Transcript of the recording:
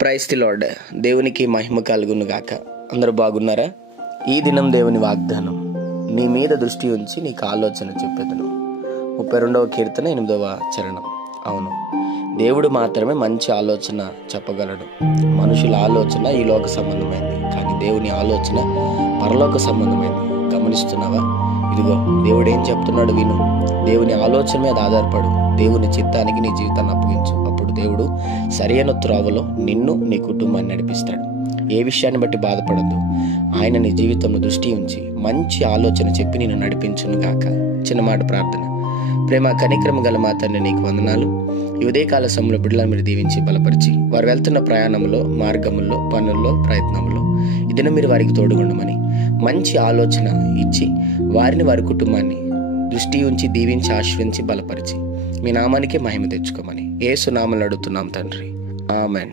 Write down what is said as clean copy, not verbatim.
Praise the lord. దేవునికి మహిమ కలుగును గాక. అందరూ బాగున్నారా? ఈ దినం దేవుని వాగ్దానం, నీ మీద దృష్టి ఉంచి నీకు ఆలోచన చెప్పేదను. 32వ కీర్తన 8వ చరణం. అవును, దేవుడు మాత్రమే మంచి ఆలోచన చెప్పగలడు. మనుషుల ఆలోచన ఈ లోక సంబంధమైంది, కానీ దేవుని ఆలోచన పరలోక సంబంధమైంది. గమనిస్తున్నావా? ఇదిగో దేవుడు ఏం చెప్తున్నాడు విను. దేవుని ఆలోచన మీద ఆధారపడు. దేవుని చిత్తానికి నీ జీవితాన్ని అప్పగించు. అప్పుడు దేవుడు సరైన త్రోవలో నిన్ను, నీ కుటుంబాన్ని నడిపిస్తాడు. ఏ విషయాన్ని బట్టి బాధపడద్దు. ఆయన నీ జీవితంలో దృష్టి ఉంచి మంచి ఆలోచన చెప్పి నిన్ను నడిపించును గాక. చిన్న మాట ప్రార్థన. ప్రేమ కనిక్రమ గల మా తండ్రి, నీకు వందనాలు. ఈ ఉదయకాల సమయంలో బిడ్డలను మీరు దీవించి బలపరిచి, వారు వెళ్తున్న ప్రయాణంలో, మార్గముల్లో, పనుల్లో, ప్రయత్నంలో ఈ దినం మీరు వారికి తోడుగుండమని, మంచి ఆలోచన ఇచ్చి వారిని, వారి కుటుంబాన్ని దృష్టి ఉంచి దీవించి ఆశ్రయించి బలపరిచి మీ నామానికే మహిమ తెచ్చుకోమని యేసు నామములో అడుగుతున్నాం తండ్రి. ఆమెన్.